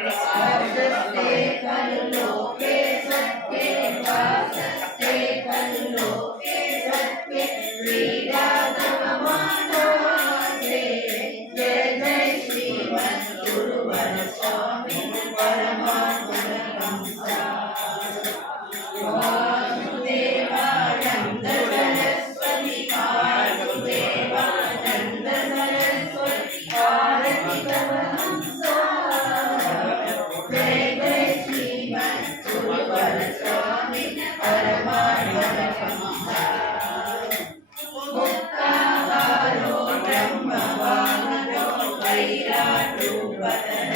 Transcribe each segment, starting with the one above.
वासस्ते खलु लोके सत्ये वासस्ते खलु लोके सत्ये क्रीडागममानसे जय जय श्रीमद्गुरुवर स्वामी परमात्महंसा वासुदेवानंद सरस्वती वासुदेवानंद सरस्वती भारती परमहंसा जय जय श्रीमद्गुरुवर स्वामी परमात्महंसा मुक्ताहारो ब्रह्मवामनो वैराटोपतर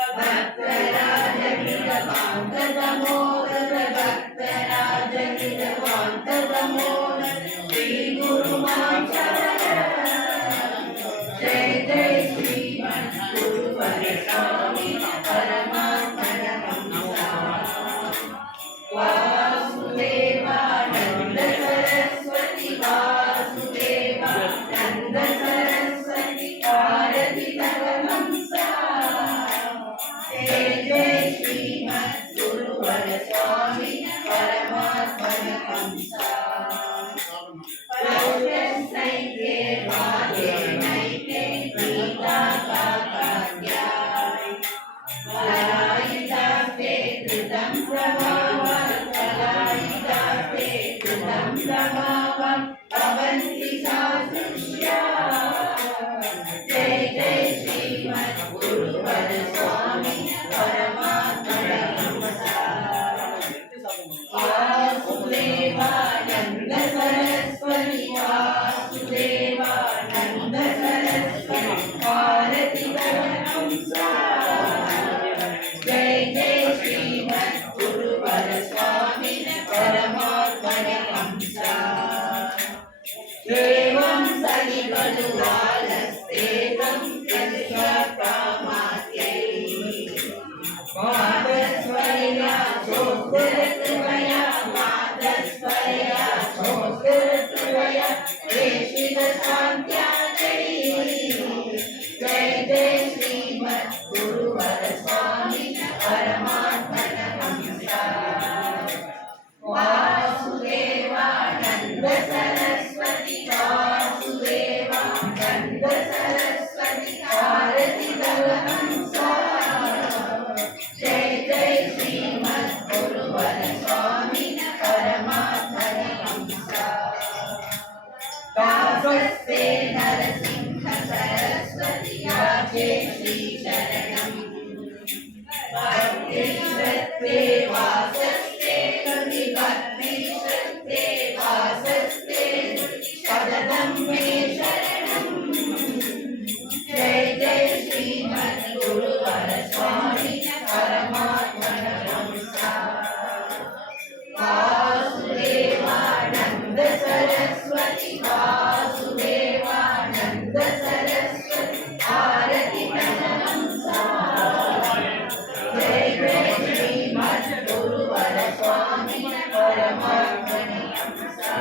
भक्तराजनिरवान्ततमोदर भक्तराजनिरवान्ततमोदर श्री गुरुमाचरण जय जय श्रीमद्गुरुवर स्वामी परमात्महंसा वासुदेवानंद सरस्वती वासुदेवानंद सरस्वती भारती परमहंसा जय जय श्रीमद्गुरुवर स्वामी परमात्महंसा नैके वादे नैके गीता काकाध्याय कलायितास्ते कृतं प्रभावं कलायितास्ते कृतं प्रभावं भवन्ति सादृश्या जय जय श्रीमद्गुरुवर स्वामी परमात्महंसा वासुदेवानंद सरस्वती वासुदेवानंद सरस्वती भारती परमहंसा जय जय श्रीमद्गुरुवर स्वामी परमात्महंसा एवं सलिखलु बालस्तेकं कृष्णकामात्यै मातस्वया चोत्तरत्वया मातस्वया चोत्तरत्वया प्रेषितशान्त्यायै जय जय श्रीमद्गुरुवर स्वामी परमात्महंसा वासुदेवानंद सरस्वती वासुदेवानंद सरस्वती भारती परमहंसा जय जय श्रीमद्गुरुवर स्वामी परमात्महंसा दासस्ते नरसिंह सरस्वती याचे श्री शरणं भक्ति श्रद्धे वासस्ते कवि भक्ति श्रद्धे वासस्ते सततं मे शरणं जय जय श्रीमद्गुरुवर स्वामी परमात्महंसा वासुदेवानंद सरस्वती वासुदेवानंद सरस्वती भारती परमहंसा जय जय श्रीमद्गुरुवर स्वामी परमात्महंसा